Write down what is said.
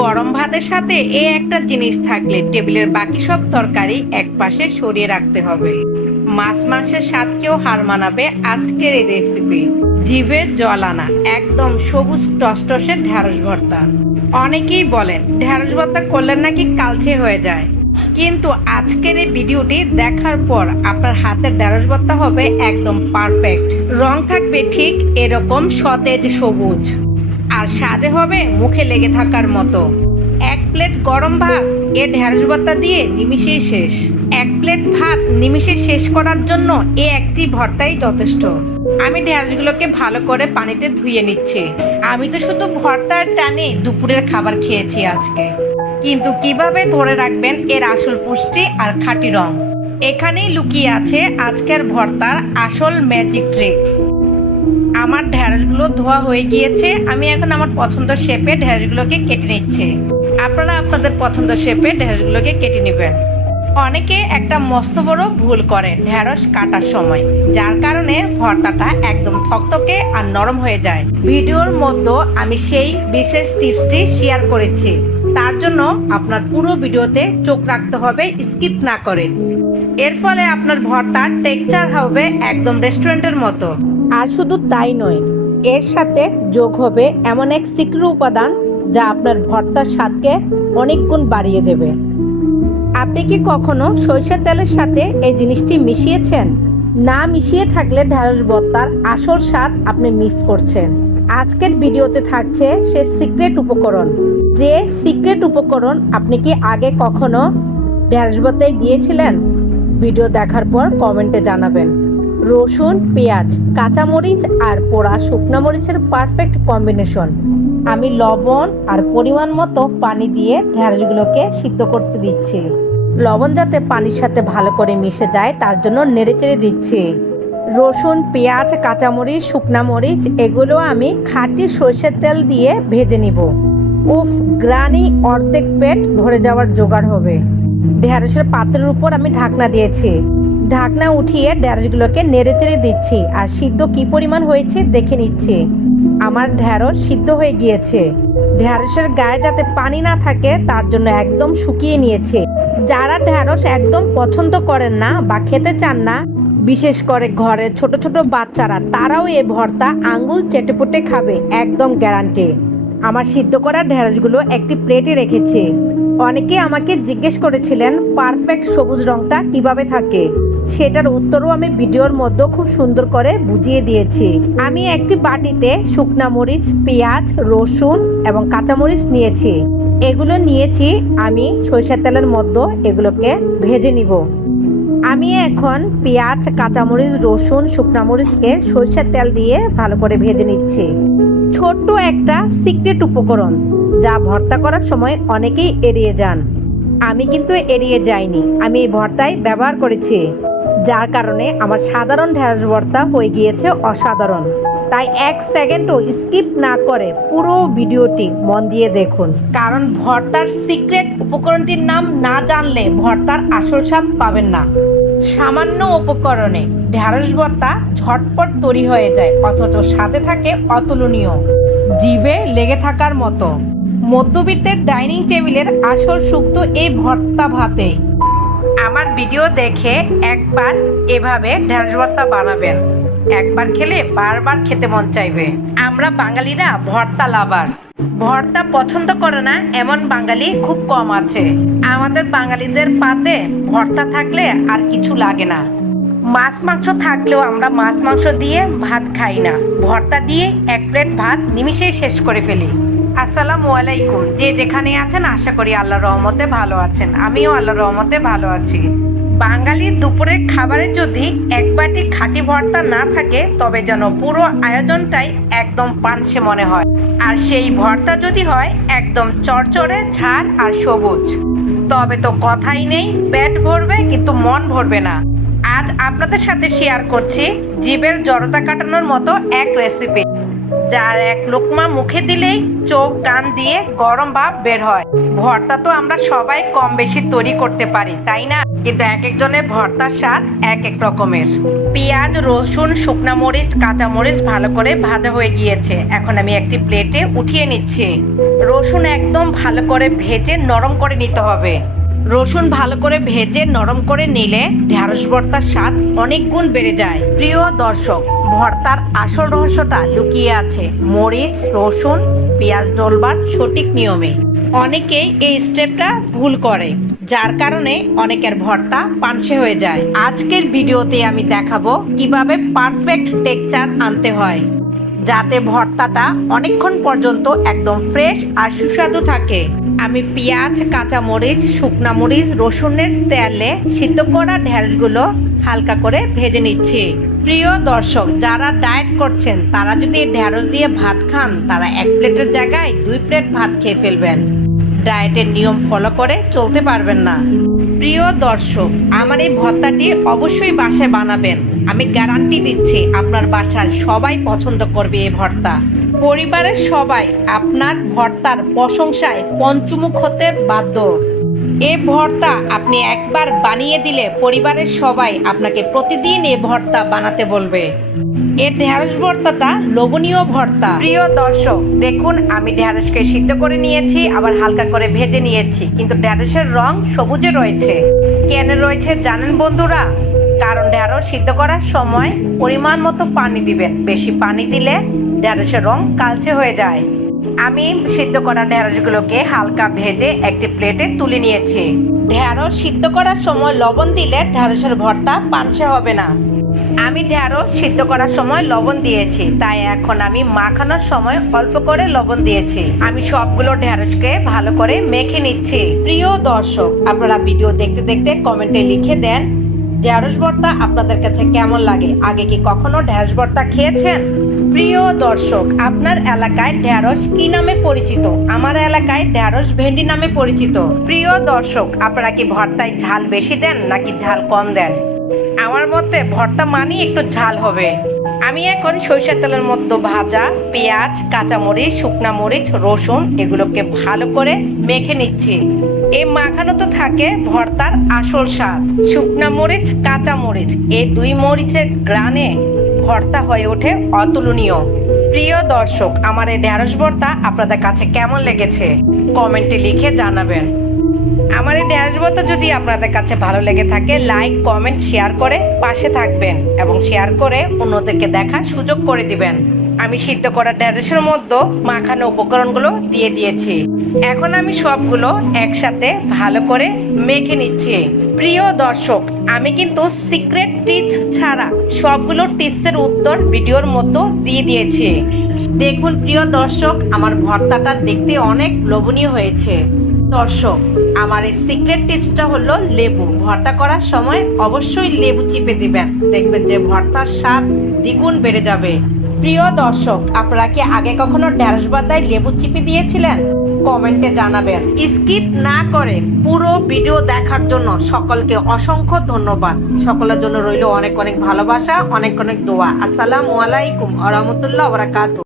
গরম ভাতের সাথে এই একটা জিনিস থাকলে টেবিলের বাকি সব তরকারি এক পাশে সরিয়ে রাখতে হবে। মাছ মাংসের স্বাদকেও হার মানাবে আজকের এই রেসিপি। জিভে জল আনা একদম সবুজ টসটসে ঢ্যাঁড়স ভর্তা। অনেকেই বলেন ঢ্যাঁড়স ভর্তা করলে নাকি কালচে হয়ে যায়, কিন্তু আজকের এই ভিডিওটি দেখার পর আপনার হাতের ঢ্যাঁড়স ভর্তা হবে একদম পারফেক্ট। রং থাকবে ঠিক এরকম সতেজ সবুজ, আর স্বাদে হবে মুখে লেগে থাকার মতো। এক প্লেট গরম ভাত এ ঢ্যাঁড়স ভর্তা দিয়ে নিমিষেই শেষ। এক প্লেট ভাত নিমিষে শেষ করার জন্য এ একটি ভর্তাই যথেষ্ট। আমি ঢ্যাঁড়সগুলোকে ভালো করে পানিতে ধুয়ে নিচ্ছি। আমি তো শুধু ভর্তার টানে দুপুরের খাবার খেয়েছি আজকে, কিন্তু কিভাবে ধরে রাখবেন এর আসল পুষ্টি আর খাঁটি রং, এখানেই লুকিয়ে আছে আজকের ভর্তার আসল ম্যাজিক ট্রিক। আমার ঢ্যাঁড়সগুলো ধোয়া হয়ে গিয়েছে। আমি এখন আমার পছন্দ শেপে ঢ্যাঁড়সগুলোকে কেটে নিচ্ছি। আপনারা আপনাদের পছন্দ শেপে ঢ্যাঁড়সগুলোকে কেটে নেবেন। অনেকে একটা মস্ত বড় ভুল করে ঢ্যাঁড়স কাটার সময়, যার কারণে ভর্তাটা একদম থকথকে আর নরম হয়ে যায়। ভিডিওর মধ্যে আমি সেই বিশেষ টিপসটি শেয়ার করেছি, তার জন্য আপনার পুরো ভিডিওতে চোখ রাখতে হবে স্কিপ না করে। এর ফলে আপনার ভর্তার টেক্সচার হবে একদম রেস্টুরেন্টের মতো। আর শুধু তাই নয়, এর সাথে যোগ হবে এমন এক সিক্রেট উপাদান যা আপনার ভর্তার স্বাদকে অনেক গুণ বাড়িয়ে দেবে। আপনি কি কখনো সরিষার তেলের সাথে এই জিনিসটি মিশিয়েছেন? না মিশিয়ে থাকলে ঢ্যাঁড়স ভর্তার আসল স্বাদ আপনি মিস করছেন। আজকের ভিডিওতে থাকছে সে সিক্রেট উপকরণ। যে সিক্রেট উপকরণ আপনি কি আগে কখনো ঢ্যাঁড়স ভর্তায় দিয়েছিলেন? ভিডিও দেখার পর কমেন্টে জানাবেন। রসুন, পেঁয়াজ, কাঁচামরিচ আর পোড়া শুকনো মরিচের পারফেক্ট কম্বিনেশন। আমি লবণ আর পরিমাণ মতো পানি দিয়ে ঢ্যাঁড়সগুলোকে সিদ্ধ করতে দিচ্ছি। লবণ যাতে পানির সাথে ভালো করে মিশে যায় তার জন্য নেড়েচেড়ে দিচ্ছি। রসুন, পেঁয়াজ, কাঁচামরিচ, শুকনো মরিচ এগুলো আমি খাঁটি সরষের তেল দিয়ে ভেজে নিব। উফ, গ্রানি অর্ধেক পেট ভরে যাওয়ার জোগাড় হবে। ঢ্যাঁড়সের পাত্রের উপর আমি ঢাকনা দিয়েছি। ঢাকনা উঠিয়ে ঢ্যাঁড়সগুলোকে নেড়েচেড়ে দিচ্ছি আর সিদ্ধ কি পরিমাণ হয়েছে দেখে নিচ্ছি। আমার ঢ্যাঁড়স সিদ্ধ হয়ে গিয়েছে। ঢ্যাঁড়সের গায়ে যাতে পানি না থাকে তার জন্য একদম শুকিয়ে নিয়েছে। যারা ঢ্যাঁড়স একদম পছন্দ করেন না বা খেতে চান না, বিশেষ করে ঘরে ছোট ছোট বাচ্চারা, তারাও এ ভর্তা আঙ্গুল চেটেপুটে খাবে, একদম গ্যারান্টি। আমার সিদ্ধ করা ঢ্যাঁড়সগুলো একটি প্লেটে রেখেছি। অনেকে আমাকে জিজ্ঞেস করেছিলেন পারফেক্ট সবুজ রংটা কিভাবে থাকে, সেটার উত্তরও আমি ভিডিওর মধ্যে খুব সুন্দর করে বুঝিয়ে দিয়েছি। আমি একটি বাটিতে শুকনা মরিচ, পেঁয়াজ, রসুন এবং কাঁচামরিচ নিয়েছি। এগুলো নিয়েছি আমি সরিষার তেলের মধ্যে, এগুলোকে ভেজে নিব। আমি এখন পেঁয়াজ, কাঁচামরিচ, রসুন, শুকনা মরিচকে সরিষার তেল দিয়ে ভালো করে ভেজে নিচ্ছি। ছোট্ট একটা সিক্রেট উপকরণ যা ভর্তা করার সময় অনেকেই এড়িয়ে যান। আমি কিন্তু এড়িয়ে যাইনি, আমি এই ভর্তায় ব্যবহার করেছি, যার কারণে আমার সাধারণ ঢ্যাঁড়স ভর্তা হয়ে গিয়েছে অসাধারণ। তাই এক সেকেন্ডও স্কিপ না করে পুরো ভিডিওটি মন দিয়ে দেখুন, কারণ ভর্তার সিক্রেট উপকরণটির নাম না জানলে ভর্তার আসল স্বাদ পাবেন না। সামান্য উপকরণে ঢ্যাঁড়স ভর্তা ঝটপট তৈরি হয়ে যায়, অথচ সাথে থাকে অতুলনীয়, জিভে লেগে থাকার মতো। মধ্যবিত্তের ডাইনিং টেবিলের আসল সুখ তো এই ভর্তা ভাতে। আমার ভিডিও দেখে একবার এভাবে ঢ্যাঁড়স ভর্তা বানাবেন, একবার খেলে বারবার খেতে মন চাইবে। আমরা বাঙালিরা ভর্তা লাভার। ভর্তা পছন্দ করে না এমন বাঙালি খুব কম আছে। আমাদের বাঙালিদের পাতে ভর্তা থাকলে আর কিছু লাগে না। মাছ মাংস থাকলেও আমরা মাছ মাংস দিয়ে ভাত খাই না, ভর্তা দিয়ে এক প্লেট ভাত নিমিষেই শেষ করে ফেলি। আসসালামু আলাইকুম। যে যেখানে আছেন আশা করি আল্লাহর রহমতে ভালো আছেন। আমিও আল্লাহর রহমতে ভালো আছি। বাঙালির দুপুরের খাবারে যদি এক বাটি খাঁটি ভর্তা না থাকে তবে যেন পুরো আয়োজনটাই একদম পানসে মনে হয়। আর সেই ভর্তা যদি হয় একদম চড়চড়ে, ঝাল আর সবুজ, তবে তো কথাই নেই, পেট ভরবে কিন্তু মন ভরবে না। আজ আপনাদের সাথে শেয়ার করছি জিভের জড়তা কাটানোর মতো এক রেসিপি, যার এক লোকমা মুখে দিলেই চোখ কান দিয়ে গরম ভাব বের হয়। ভর্তা তো আমরা সবাই কম বেশি তৈরি করতে পারি, তাই না? কিন্তু এক একজনের ভর্তার স্বাদ এক এক রকমের। পেঁয়াজ, রসুন, শুকনা মরিচ, কাঁচা মরিচ ভালো করে ভাজা হয়ে গিয়েছে। এখন আমি একটি প্লেটে উঠিয়ে নিচ্ছি। রসুন একদম ভালো করে ভেজে নরম করে নিতে হবে। রসুন ভালো করে ভেজে নরম করে নিলে ঢেঁড়স ভর্তার স্বাদ অনেক গুণ বেড়ে যায়। প্রিয় দর্শক, ভর্তার আসল রহস্যটা লুকিয়ে আছে মরিচ, রসুন, পেঁয়াজ ডলবার সঠিক নিয়মে। অনেকেই এই স্টেপটা ভুল করে, যার কারণে অনেকের ভর্তা পানসে হয়ে যায়। আজকের ভিডিওতে আমি দেখাবো কিভাবে পারফেক্ট টেক্সচার আনতে হয়, যাতে ভর্তাটা অনেকক্ষণ পর্যন্ত একদম ফ্রেশ আর সুস্বাদু থাকে। আমি পেঁয়াজ, কাঁচা মরিচ, শুকনা মরিচ, রসুনের তেলে সিদ্ধ করা ঢেঁড়সগুলো হালকা করে ভেজে নিচ্ছি। প্রিয় দর্শক, যারা ডায়েট করছেন তারা যদি ঢেঁড়স দিয়ে ভাত খান, তারা এক প্লেটের জায়গায় 2 প্লেট ভাত খেয়ে ফেলবেন। ডায়েটের নিয়ম ফলো করে চলতে পারবেন না। প্রিয় দর্শক, আমার এই ভর্তাটি অবশ্যই বাসায় বানাবেন। আমি গ্যারান্টি দিচ্ছি আপনার বাসার সবাই পছন্দ করবে এই ভর্তা। পরিবারের সবাই আপনার ভর্তার প্রশংসায় পঞ্চমুখ হতে বাধ্য। এই ভর্তা আপনি একবার বানিয়ে দিলে পরিবারের সবাই আপনাকে প্রতিদিন এই ভর্তা বানাতে বলবে। এই ঢেঁড়স ভর্তাটা লোভনীয় ভর্তা। প্রিয় দর্শক, দেখুন আমি ঢেঁড়সকে সিদ্ধ করে নিয়েছি, আবার হালকা করে ভেজে নিয়েছি, কিন্তু ঢেঁড়সের রং সবুজে রয়েছে। কেন রয়েছে জানেন বন্ধুরা? কারণ ঢেঁড়স সিদ্ধ করার সময় পরিমাণ মতো পানি দিবেন। বেশি পানি দিলে ঢেঁড়সের রং কালচে হয়ে যায়। আমি সিদ্ধ করা ঢেঁড়সগুলোকে হালকা ভেজে একটি প্লেটে তুলে নিয়েছি। ঢেঁড়স সিদ্ধ করার সময় লবণ দিলে ঢেঁড়সের ভর্তা পানসে হবে না। আমি ঢেঁড়স সিদ্ধ করার সময় লবণ দিয়েছি, তাই এখন আমি মাখানোর সময় অল্প করে লবণ দিয়েছি। আমি সবগুলো ঢেঁড়সকে ভালো করে মেখে নিচ্ছি। প্রিয় দর্শক, আপনারা ভিডিও দেখতে দেখতে কমেন্টে লিখে দেন ঢেঁড়স ভর্তা আপনাদের কাছে কেমন লাগে। আগে কি কখনো ঢেঁড়স ভর্তা খেয়েছেন? প্রিয় দর্শক, আপনার এলাকায় ঢেঁড়স কি নামে পরিচিত? আমার এলাকায় ঢেঁড়স ভেন্ডি নামে পরিচিত। প্রিয় দর্শক, আপনারা কি ভর্তায় ঝাল বেশি দেন নাকি ঝাল কম দেন? আমার মতে ভর্তা মানেই একটু ঝাল হবে। আমি এখন সরিষার তেলের মধ্যে ভাজা পেঁয়াজ, কাঁচামরিচ, শুকনা মরিচ, রসুন এগুলোকে ভালো করে মেখে নিচ্ছি। এই মাখানো তো থাকে ভর্তার আসল স্বাদ। শুকনা মরিচ, কাঁচা মরিচ এই 2 মরিচের গ্রানে ভর্তা হয়ে ওঠে অতুলনীয়। প্রিয় দর্শক, আমার এই ঢেঁড়স ভর্তা আপনাদের কাছে কেমন লেগেছে কমেন্টে লিখে জানাবেন। আমার এই ঢেঁড়স ভর্তা যদি আপনাদের কাছে ভালো লেগে থাকে, লাইক, কমেন্ট, শেয়ার করে পাশে থাকবেন এবং শেয়ার করে অন্যদেরকে দেখার সুযোগ করে দিবেন। আমি সিদ্ধ করা ঢেঁড়সের মধ্যে মাখানো উপকরণগুলো দিয়ে দিয়েছি। এখন আমি সবগুলো একসাথে ভালো করে মেখে নিচ্ছি। প্রিয় দর্শক, আমি কিন্তু সিক্রেট টিপস ছাড়া সবগুলো টিপসের উত্তর ভিডিওর মধ্যে দিয়ে দিয়েছি। দেখুন প্রিয় দর্শক, আমার ভর্তাটা দেখতে অনেক লোভনীয় হয়েছে। দর্শক, আমার এই সিক্রেট টিপসটা হলো লেবু। ভর্তা করার সময় অবশ্যই লেবু চিপে দিবেন, দেখবেন যে ভর্তার স্বাদ দ্বিগুণ বেড়ে যাবে। প্রিয় দর্শক, আপনারা কি আগে কখনো ঢেঁড়স ভর্তায় লেবু চিপে দিয়েছিলেন? কমেন্টে জানাবেন। স্কিপ না করে পুরো ভিডিও দেখার জন্য সকলকে অসংখ্য ধন্যবাদ। সকলের জন্য রইল অনেক অনেক ভালোবাসা, অনেক অনেক দোয়া। আসসালামু আলাইকুম ওয়া রাহমাতুল্লাহি ওয়া বারাকাতুহু।